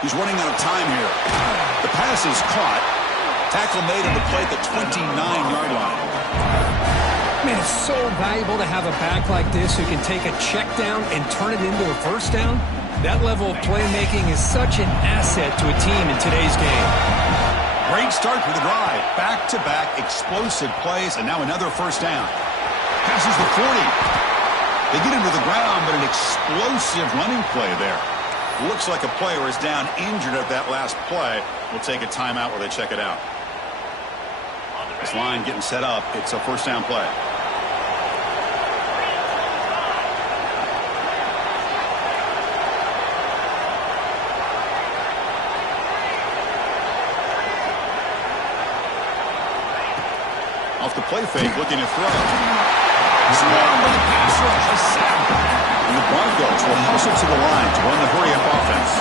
He's running out of time here. The pass is caught. Tackle made on the play at the 29-yard line. Man, it's so valuable to have a back like this who can take a check down and turn it into a first down. That level of playmaking is such an asset to a team in today's game. Great start for the drive. Back-to-back explosive plays, and now another first down. Passes the 40. They get him to the ground, but an explosive running play there. Looks like a player is down injured at that last play. We'll take a timeout while they check it out. This line getting set up. It's a first down play. Off the play fake, looking to throw. Swarmed by the pass rush, a sack. And the Broncos will hustle to the line to run the hurry-up offense.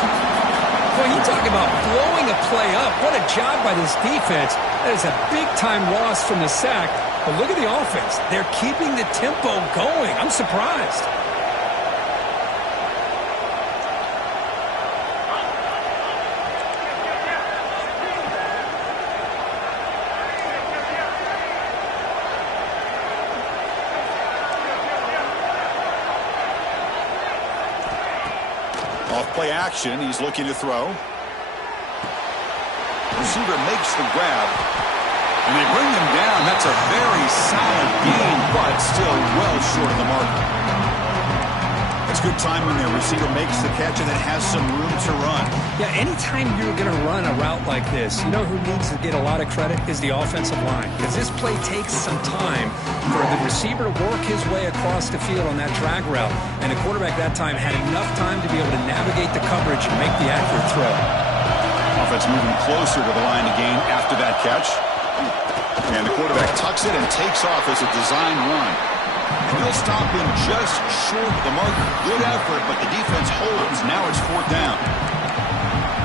Well, you talk about blowing a play up. What a job by this defense. That is a big-time loss from the sack. But look at the offense. They're keeping the tempo going. I'm surprised. Play action. He's looking to throw. Receiver makes the grab. And they bring him down. That's a very solid gain, but still well short of the mark. That's good timing there. Receiver makes the catch and it has some room to run. Yeah, anytime you're going to run a route like this, you know who needs to get a lot of credit is the offensive line. Because this play takes some time for the receiver to work his way across the field on that drag route. And the quarterback that time had enough time to be able to navigate the coverage and make the accurate throw. Offense moving closer to the line to gain after that catch. And the quarterback tucks it and takes off as a design run. And he'll stop him just short of the mark. Good effort, but the defense holds. Now it's fourth down.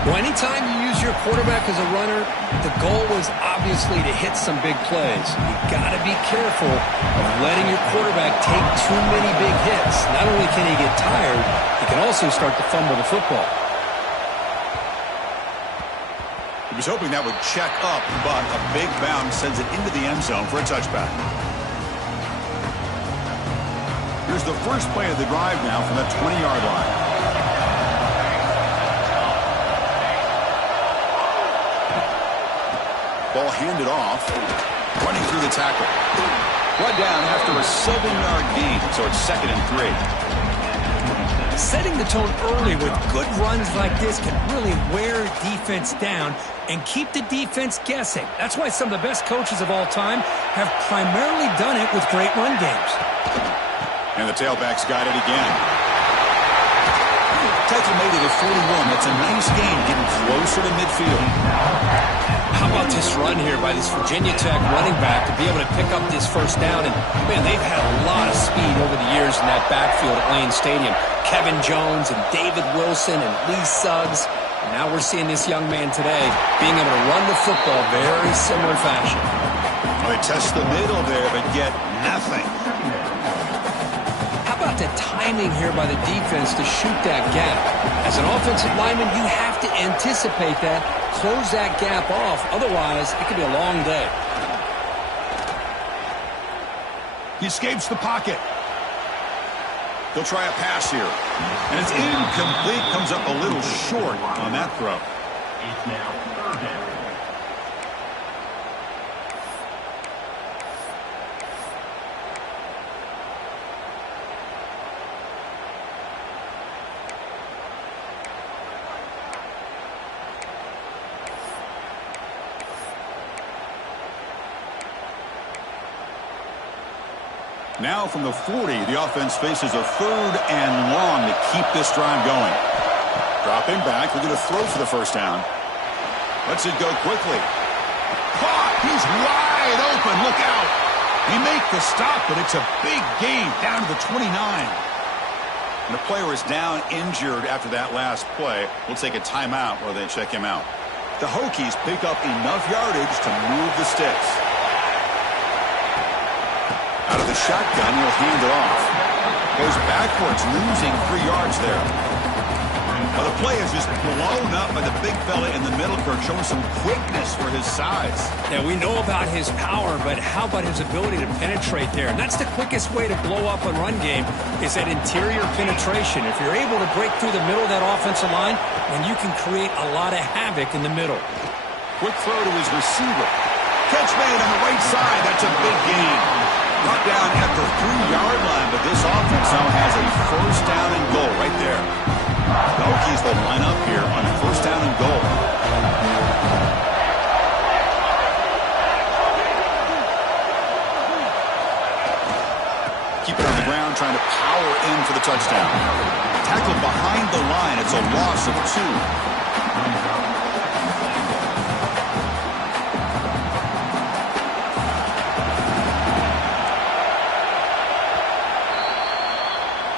Well, anytime you use your quarterback as a runner, the goal was obviously to hit some big plays. You got to be careful of letting your quarterback take too many big hits. Not only can he get tired, he can also start to fumble the football. He was hoping that would check up, but a big bounce sends it into the end zone for a touchback. Here's the first play of the drive now from the 20-yard line. Ball handed off. Running through the tackle. Brought down after a 7-yard gain, so it's 2nd and 3. Setting the tone early with good runs like this can really wear defense down and keep the defense guessing. That's why some of the best coaches of all time have primarily done it with great run games. And the tailback's got it again. Tackle made it at 41. That's a nice gain, getting closer to midfield. How about this run here by this Virginia Tech running back to be able to pick up this first down? And, man, they've had a lot of speed over the years in that backfield at Lane Stadium. Kevin Jones and David Wilson and Lee Suggs. And now we're seeing this young man today being able to run the football very similar fashion. Well, they test the middle there, but get nothing. How about the timing here by the defense to shoot that gap? As an offensive lineman, you have to anticipate that, close that gap off. Otherwise, it could be a long day. He escapes the pocket. He'll try a pass here. And it's incomplete. Comes up a little short on that throw. It's now 3rd down. Now from the 40, the offense faces a 3rd and long to keep this drive going. Dropping back, looking to throw for the first down. Lets it go quickly. Caught! He's wide open. Look out! He makes the stop, but it's a big gain down to the 29. And the player is down injured after that last play. We'll take a timeout while they check him out. The Hokies pick up enough yardage to move the sticks. Out of the shotgun, he'll hand it off. Goes backwards, losing 3 yards there. Well, the play is just blown up by the big fella in the middle, Kirk, showing some quickness for his size. Yeah, we know about his power, but how about his ability to penetrate there? And that's the quickest way to blow up a run game is that interior penetration. If you're able to break through the middle of that offensive line, then you can create a lot of havoc in the middle. Quick throw to his receiver. Catch made on the right side. That's a big gain. Brought down at the 3-yard line, but this offense now has a first down and goal right there. The Hokies will line up here on first down and goal. Keep it on the ground, trying to power in for the touchdown. Tackled behind the line. It's a loss of 2.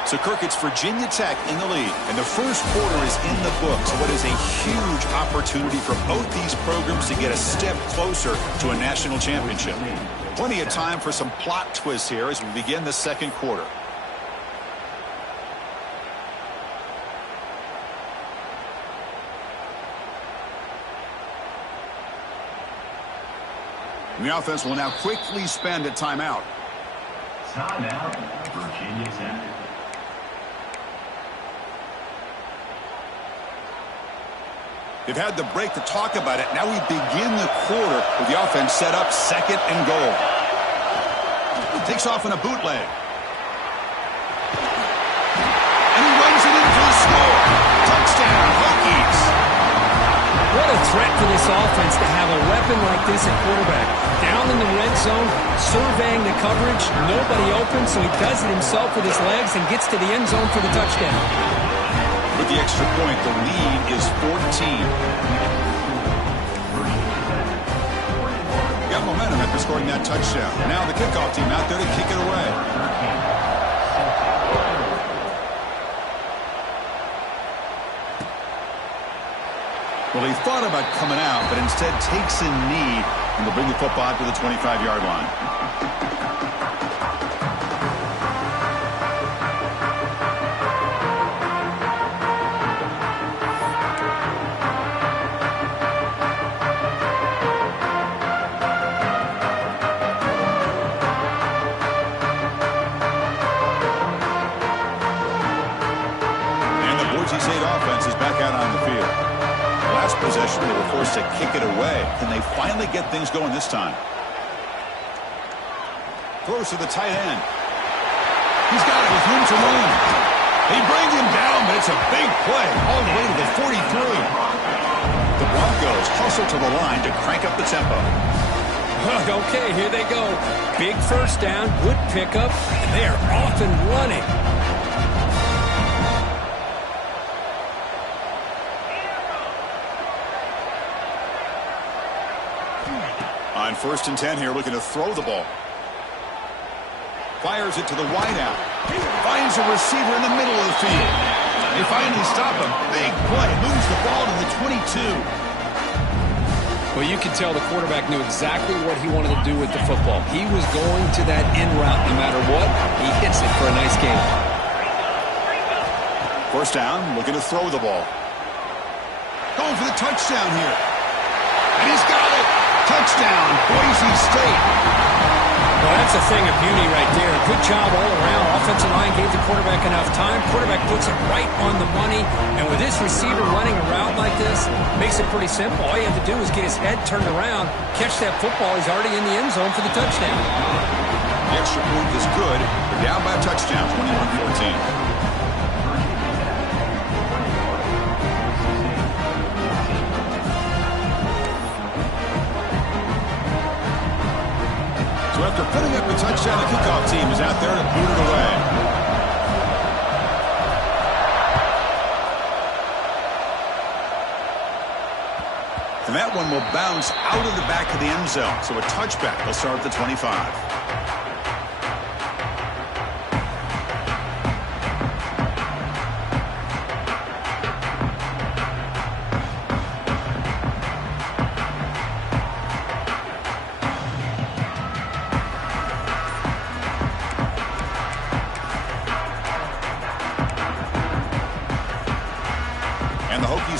So, Kirk, it's Virginia Tech in the lead, and the first quarter is in the books. What is a huge opportunity for both these programs to get a step closer to a national championship. Plenty of time for some plot twists here as we begin the second quarter. The offense will now quickly spend a timeout. Timeout, Virginia Tech. They've had the break to talk about it. Now we begin the quarter with the offense set up second and goal. Takes off in a bootleg. And he runs it in for the score. Touchdown, Hokies. What a threat for this offense to have a weapon like this at quarterback. Down in the red zone, surveying the coverage, nobody open, so he does it himself with his legs and gets to the end zone for the touchdown. With the extra point, the lead is 14. Got momentum after scoring that touchdown. Now the kickoff team out there to kick it away. Well, he thought about coming out, but instead takes a knee and will bring the football out to the 25-yard line. Possession, they were forced to kick it away. Can they finally get things going this time? Throws to the tight end. He's got it with room to run. They bring him down, but it's a big play all the way to the 43. The Broncos hustle to the line to crank up the tempo. Okay, here they go. Big first down, good pickup, and they are off and running. On 1st and 10 here, looking to throw the ball. Fires it to the wideout. Finds a receiver in the middle of the field. They finally stop him. Big play. Moves the ball to the 22. Well, you could tell the quarterback knew exactly what he wanted to do with the football. He was going to that in route no matter what. He hits it for a nice gain. First down, looking to throw the ball. Going for the touchdown here. And he's got it. Touchdown, Boise State. Well, that's a thing of beauty right there. Good job all around. Offensive line gave the quarterback enough time. Quarterback puts it right on the money. And with this receiver running a route like this, makes it pretty simple. All you have to do is get his head turned around, catch that football. He's already in the end zone for the touchdown. The extra point is good. They're down by a touchdown, 21-14. So after putting up the touchdown, the kickoff team is out there to boot it away. And that one will bounce out of the back of the end zone. So a touchback will start at the 25.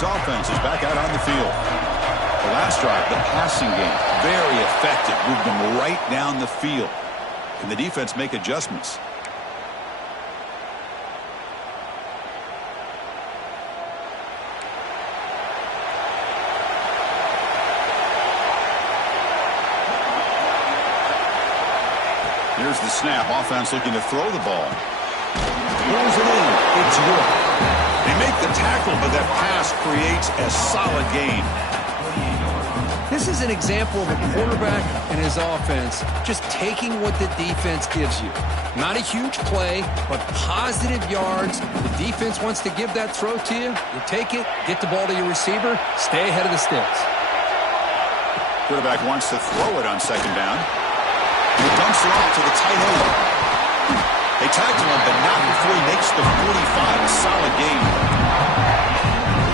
offense is back out on the field. The last drive, the passing game, very effective. Moved them right down the field. Can the defense make adjustments? Here's the snap. Offense looking to throw the ball. Pulls it in. It's good. They make the tackle, but that pass creates a solid gain. This is an example of a quarterback and his offense just taking what the defense gives you. Not a huge play, but positive yards. The defense wants to give that throw to you. You take it, get the ball to your receiver, stay ahead of the sticks. Quarterback wants to throw it on second down. He dumps it off to the tight end. They tackle him, but not before he makes the 45. A solid gain.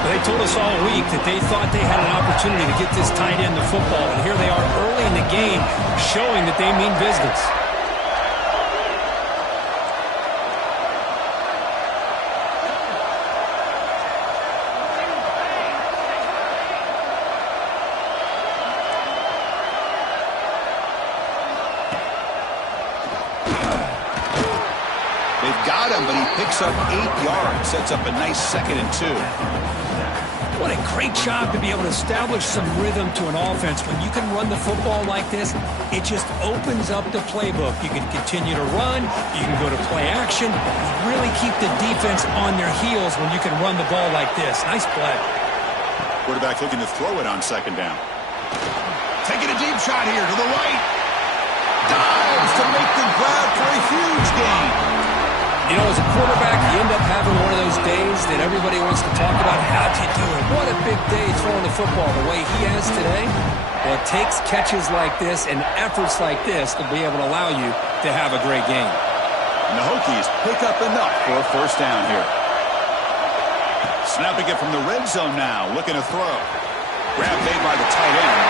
They told us all week that they thought they had an opportunity to get this tight end the football, and here they are early in the game showing that they mean business. They've got him, but he picks up 8 yards, sets up a nice 2nd and 2. What a great job to be able to establish some rhythm to an offense. When you can run the football like this, it just opens up the playbook. You can continue to run. You can go to play action. You really keep the defense on their heels when you can run the ball like this. Nice play. Quarterback looking to throw it on second down. Taking a deep shot here to the right. Dives to make the grab for a huge gain. You know, as a quarterback, you end up having one of those days that everybody wants to talk about. How'd you do it? What a big day throwing the football the way he has today. Well, it takes catches like this and efforts like this to be able to allow you to have a great game. And the Hokies pick up enough for a first down here. Snapping it from the red zone now, looking to throw. Grab made by the tight end.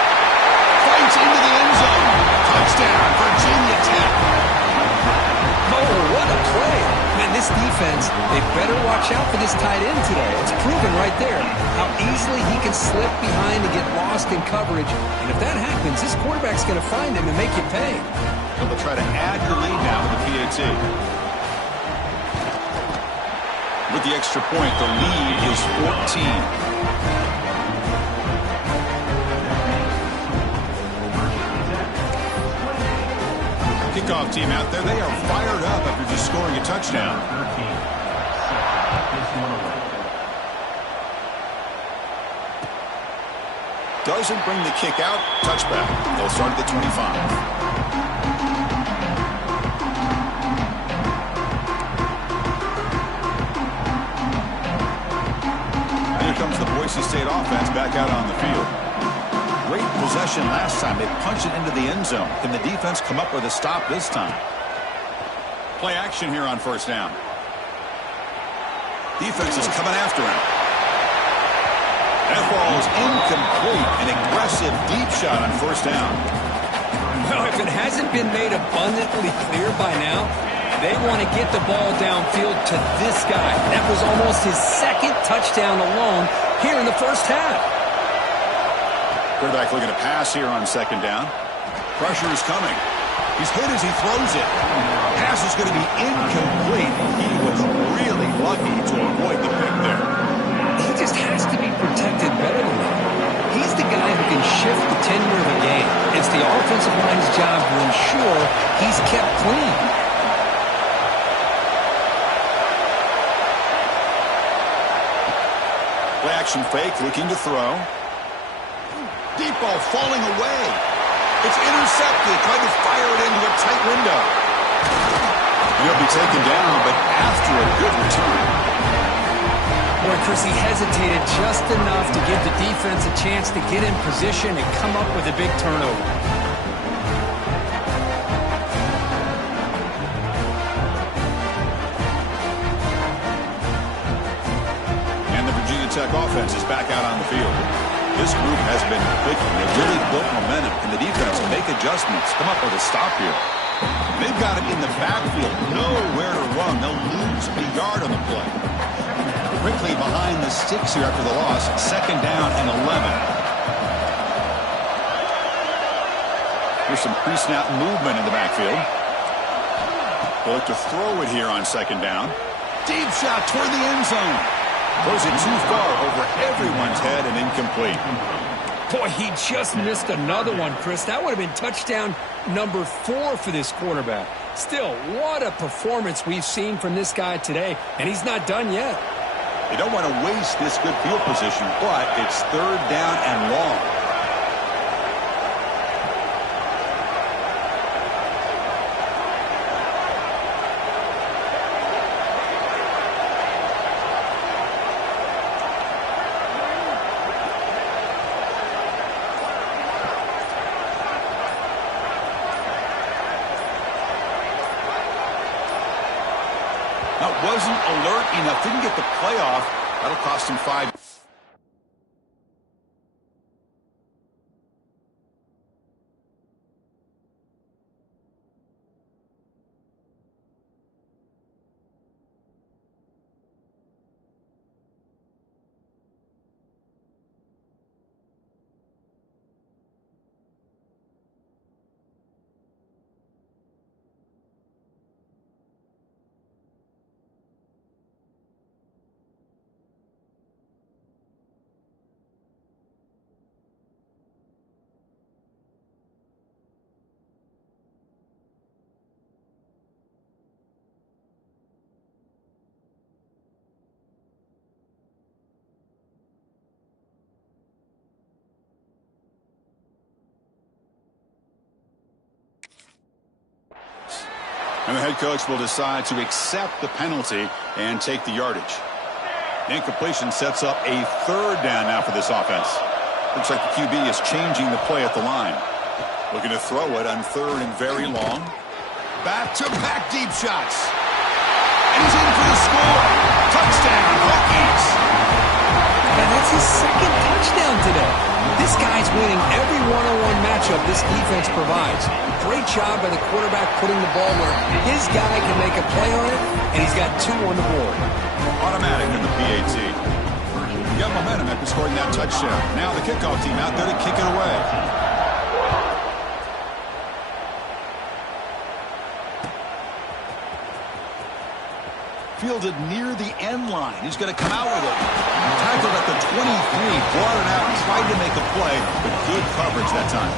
Fights into the end zone. Touchdown, Virginia Tech. Oh, what a play. Man, this defense, they better watch out for this tight end today. It's proven right there how easily he can slip behind and get lost in coverage. And if that happens, this quarterback's going to find him and make you pay. They'll try to add your lead now with the PAT. With the extra point, the lead is 14. Kickoff team out there, they are fired up after just scoring a touchdown. Doesn't bring the kick out. Touchback. They'll start at the 25. Here comes the Boise State offense back out on the field. Great possession last time. They punched it into the end zone. Can the defense come up with a stop this time? Play action here on first down. Defense is coming after him. That ball is incomplete. An aggressive deep shot on first down. Well, if it hasn't been made abundantly clear by now, they want to get the ball downfield to this guy. That was almost his 2nd touchdown alone here in the first half. Quarterback looking to pass here on second down. Pressure is coming. He's hit as he throws it. Pass is going to be incomplete. He was really lucky to avoid the pick there. He just has to be protected better than that. He's the guy who can shift the tenure of a game. It's the offensive line's job to ensure he's kept clean. Play action fake, looking to throw. Deep ball falling away. It's intercepted. Trying to fire it into a tight window. He'll be taken down, but after a good return. Boy, Chris, he hesitated just enough to give the defense a chance to get in position and come up with a big turnover. And the Virginia Tech offense is back out on the field. This group has been clicking. They've really built momentum. Can the defense make adjustments? Come up with a stop here. They've got it in the backfield. Nowhere to run. They'll lose a yard on the play. quickly behind the sticks here after the loss. 2nd down and 11. Here's some pre-snap movement in the backfield. They'll look to throw it here on 2nd down. Deep shot toward the end zone. Throws it too far over everyone's head and incomplete. Boy, he just missed another one, Chris. That would have been touchdown number 4 for this quarterback. Still, what a performance we've seen from this guy today, and he's not done yet. They don't want to waste this good field position, but it's 3rd down and long. Wasn't alert enough, didn't get the playoff. That'll cost him 5. And the head coach will decide to accept the penalty and take the yardage. The incompletion sets up a 3rd down now for this offense. Looks like the QB is changing the play at the line. Looking to throw it on 3rd and very long. Back-to-back deep shots. And he's in for the score. Touchdown, Hokies. And that's his 2nd touchdown today. This guy's winning every one-on-one matchup this defense provides. Great job by the quarterback putting the ball where his guy can make a play on it, and he's got 2 on the board. Automatic in the PAT. He got momentum after scoring that touchdown. Now the kickoff team out there to kick it away. Fielded near the end line. He's going to come out with it. Tackled at the 23, brought it out, tried to make a play, but good coverage that time.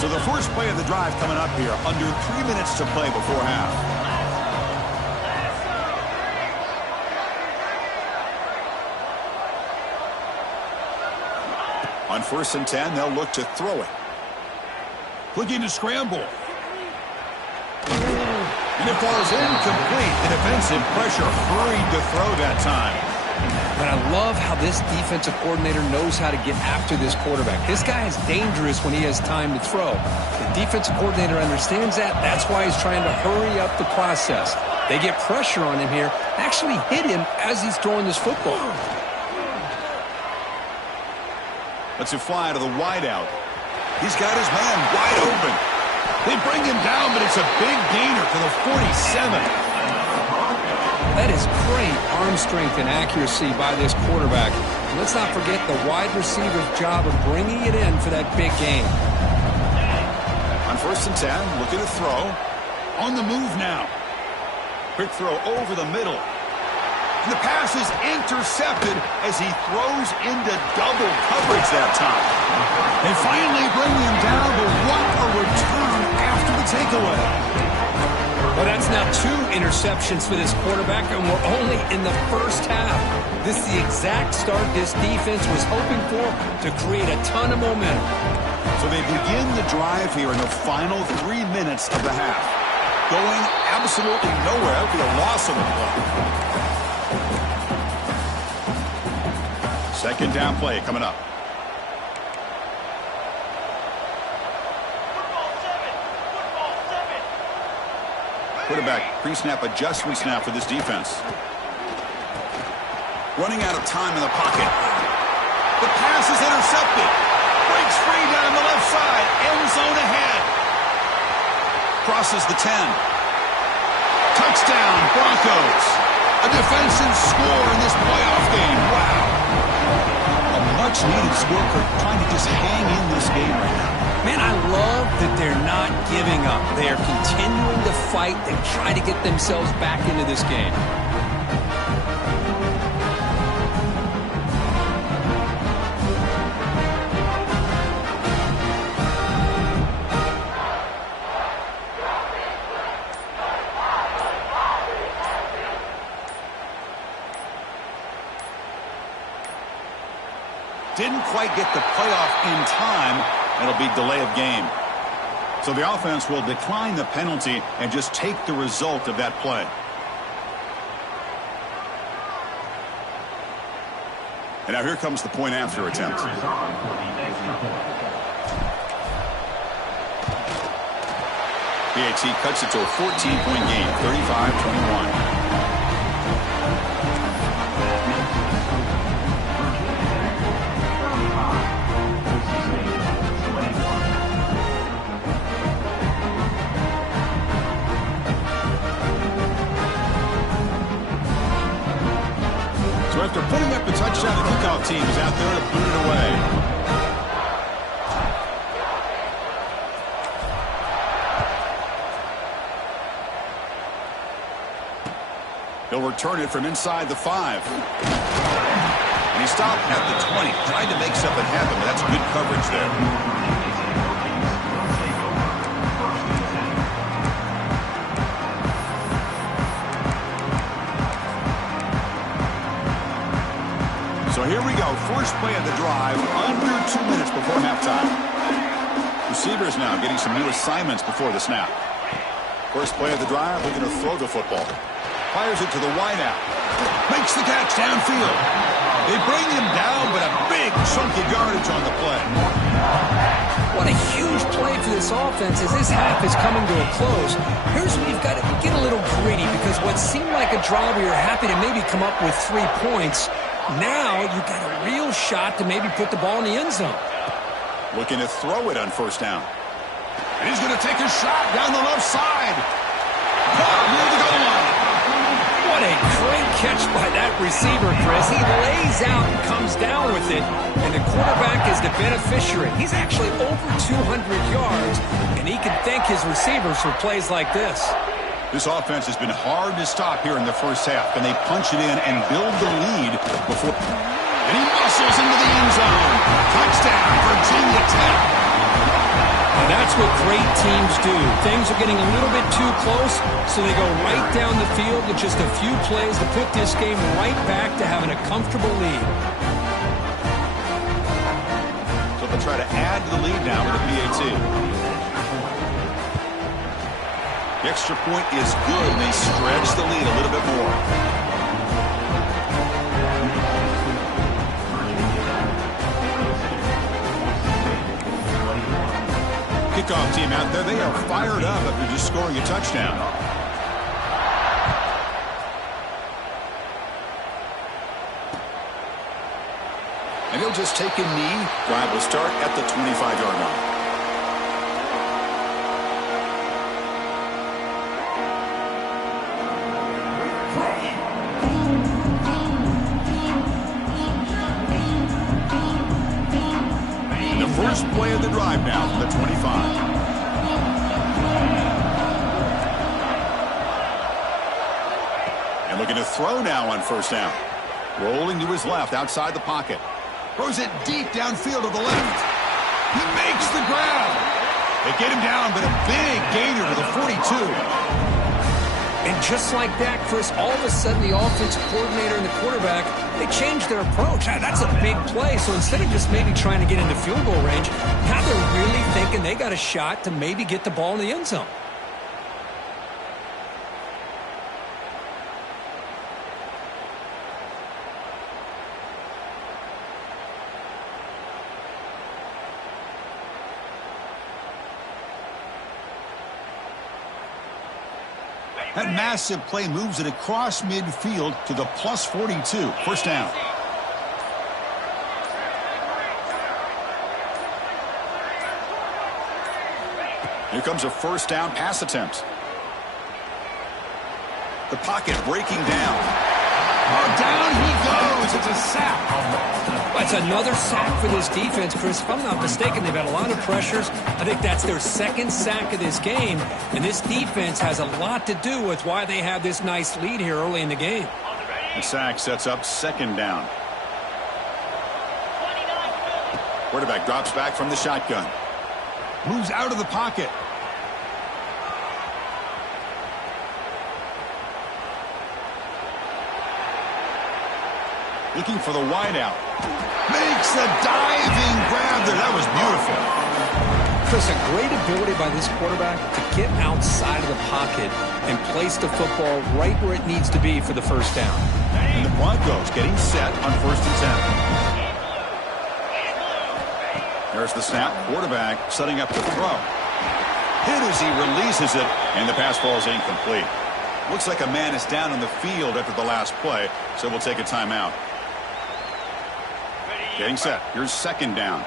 So the first play of the drive coming up here, under 3 minutes to play before half. On 1st and 10, they'll look to throw it. Looking to scramble. And it falls incomplete. The defensive pressure hurried to throw that time. But I love how this defensive coordinator knows how to get after this quarterback. This guy is dangerous when he has time to throw. The defensive coordinator understands that. That's why he's trying to hurry up the process. They get pressure on him here, actually hit him as he's throwing this football. Lets it fly to the wideout. He's got his man wide open. They bring him down, but it's a big gainer for the 47. That is great arm strength and accuracy by this quarterback. Let's not forget the wide receiver's job of bringing it in for that big game. On 1st and 10, looking to throw. On the move now. Quick throw over the middle. And the pass is intercepted as he throws into double coverage that time. They finally bring him down, but what a return after the takeaway. Well, that's now 2 interceptions for this quarterback, and we're only in the first half. This is the exact start this defense was hoping for to create a ton of momentum. So they begin the drive here in the final 3 minutes of the half. Going absolutely nowhere for the loss of the ball. 2nd down play coming up. Quarterback pre-snap adjustments now for this defense. Running out of time in the pocket. The pass is intercepted. Breaks free down the left side. End zone ahead. Crosses the 10. Touchdown, Broncos. A defensive score in this playoff game. Wow. A much-needed score for trying to just hang in this game right now. Man, I love that they're not giving up. They are continuing to fight and try to get themselves back into this game. Didn't quite get the playoff in time. It'll be delay of game. So the offense will decline the penalty and just take the result of that play. And now here comes the point after attempt. PAT cuts it to a 14-point game, 35-21. After putting up a touchdown, the kickoff team is out there to boot it away. He'll return it from inside the 5. And he stopped at the 20. Tried to make something happen, but that's good coverage there. So here we go. First play of the drive, under 2 minutes before halftime. Receivers now getting some new assignments before the snap. First play of the drive, we're going to throw the football. Fires it to the wideout. Makes the catch downfield. They bring him down, but a big chunky yardage on the play. What a huge play for this offense as this half is coming to a close. Here's where you've got to get a little greedy because what seemed like a drive where you're happy to maybe come up with 3 points, now you've got a real shot to maybe put the ball in the end zone. Looking to throw it on first down. And he's going to take a shot down the left side. Caught near the goal line. What a great catch by that receiver, Chris. He lays out and comes down with it, and the quarterback is the beneficiary. He's actually over 200 yards, and he can thank his receivers for plays like this. This offense has been hard to stop here in the first half. Can they punch it in and build the lead before... And he muscles into the end zone. Touchdown, Virginia Tech. And that's what great teams do. Things are getting a little bit too close, so they go right down the field with just a few plays to put this game right back to having a comfortable lead. So they'll try to add to the lead now with the PAT. The extra point is good, and they stretch the lead a little bit more. Kickoff team out there, they are fired up after just scoring a touchdown. And he'll just take a knee. Drive will start at the 25-yard line. First play of the drive now from the 25. And looking to throw now on first down. Rolling to his left outside the pocket. Throws it deep downfield to the left. He makes the grab. They get him down, but a big gainer to the 42. And just like that, Chris, all of a sudden the offensive coordinator and the quarterback, they changed their approach. That's a big play. So instead of just maybe trying to get into field goal range, now they're really thinking they got a shot to maybe get the ball in the end zone. That massive play moves it across midfield to the plus 42. First down. Here comes a first down pass attempt. The pocket breaking down. Oh, down he goes. It's a sack. That's another sack for this defense, Chris. If I'm not mistaken, they've had a lot of pressures. I think that's their second sack of this game. And this defense has a lot to do with why they have this nice lead here early in the game. The sack sets up second down. Quarterback drops back from the shotgun. Moves out of the pocket. Looking for the wideout. Makes the diving grab there. That was beautiful. Chris, a great ability by this quarterback to get outside of the pocket and place the football right where it needs to be for the first down. And the Broncos getting set on 1st and 10. There's the snap. Quarterback setting up the throw. Hit as he releases it, and the pass ball is incomplete. Looks like a man is down on the field after the last play, so we'll take a timeout. Getting set. Here's second down.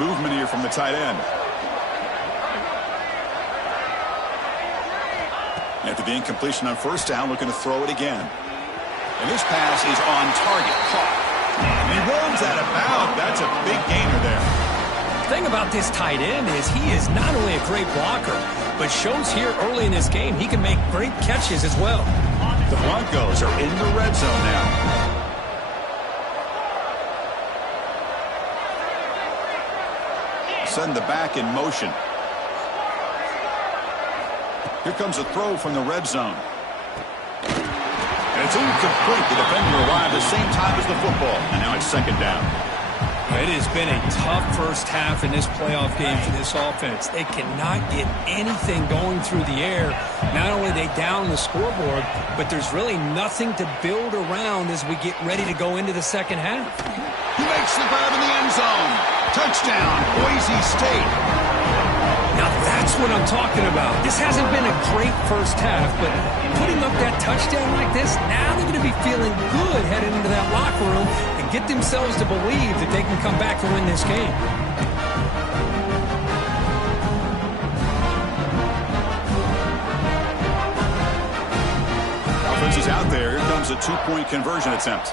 Movement here from the tight end. After the incompletion on first down, looking to throw it again. And this pass is on target. Caught. And he runs that about. That's a big gainer there. The thing about this tight end is he is not only a great blocker, but shows here early in this game he can make great catches as well. The Broncos are in the red zone now. Send the back in motion. Here comes a throw from the red zone. And it's incomplete. The defender arrived the same time as the football. And now it's second down. It has been a tough first half in this playoff game for this offense. They cannot get anything going through the air. Not only are they down the scoreboard, but there's really nothing to build around as we get ready to go into the second half. He makes the grab in the end zone. Touchdown, Boise State. Now that's what I'm talking about. This hasn't been a great first half, but putting up that touchdown like this, now they're going to be feeling good heading into that locker room and get themselves to believe that they can come back and win this game. Offense is out there. Here comes a two-point conversion attempt.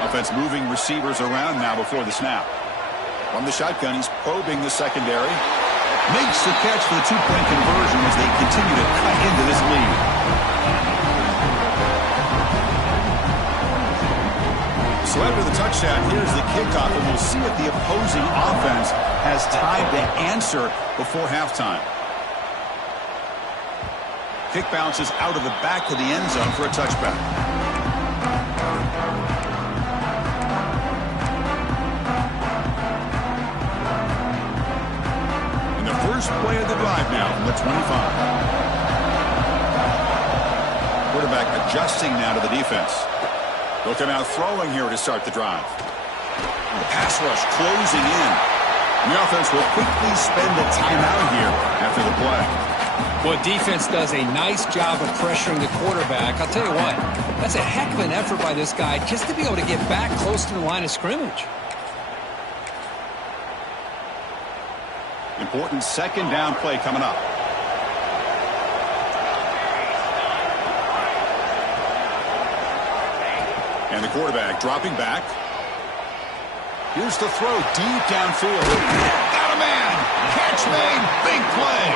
Offense moving receivers around now before the snap. From the shotgun, he's probing the secondary. Makes the catch for the two-point conversion as they continue to cut into this lead. So after the touchdown, here's the kickoff, and we'll see if the opposing offense has time to answer before halftime. Kick bounces out of the back of the end zone for a touchback. First play of the drive now from the 25. Quarterback adjusting now to the defense. They'll come out throwing here to start the drive. The pass rush closing in. And the offense will quickly spend a timeout here after the play. Well, defense does a nice job of pressuring the quarterback. I'll tell you what, that's a heck of an effort by this guy just to be able to get back close to the line of scrimmage. Important second down play coming up. And the quarterback dropping back. Here's the throw deep downfield. Got a man. Catch made. Big play.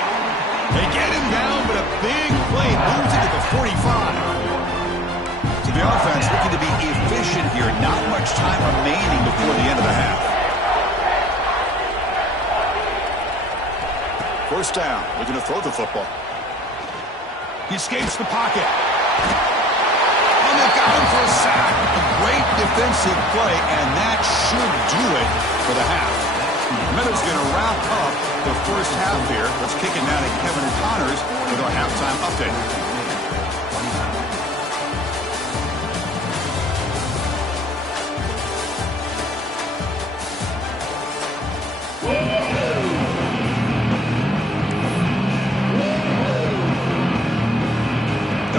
They get him down, but a big play moves into the 45. So the offense looking to be efficient here. Not much time remaining before the end of the half. First down, looking to throw the football. He escapes the pocket. And they got him for a sack. A great defensive play, and that should do it for the half. Meadows going to wrap up the first half here. Let's kick it now to Kevin Connors with our halftime update.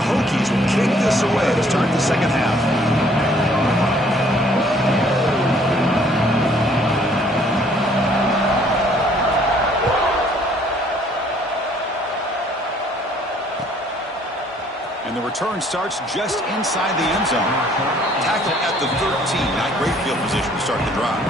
Hokies will kick this away to start the second half. return starts just inside the end zone. Tackle at the 13. Not great field position to start the drive.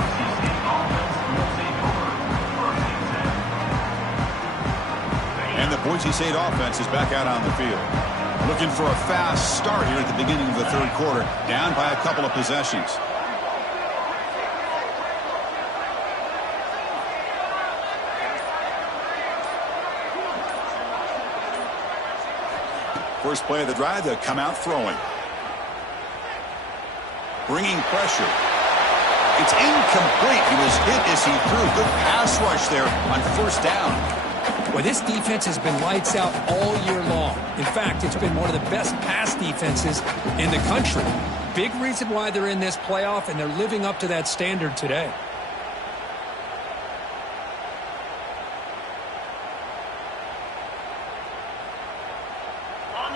And the Boise State offense is back out on the field. Looking for a fast start here at the beginning of the third quarter. Down by a couple of possessions. First play of the drive, they'll come out throwing. Bringing pressure. It's incomplete. He was hit as he threw. Good pass rush there on first down. Well, this defense has been lights out all year long. In fact, it's been one of the best pass defenses in the country. Big reason why they're in this playoff, and they're living up to that standard today.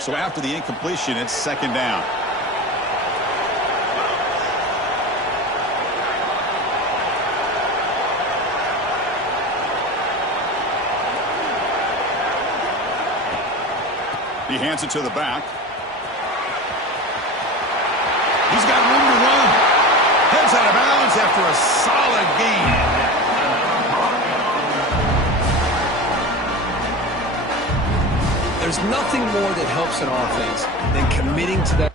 So after the incompletion, it's second down. He hands it to the back. He's got room to run. Heads out of bounds after a solid gain. There's nothing more that helps an offense than committing to that.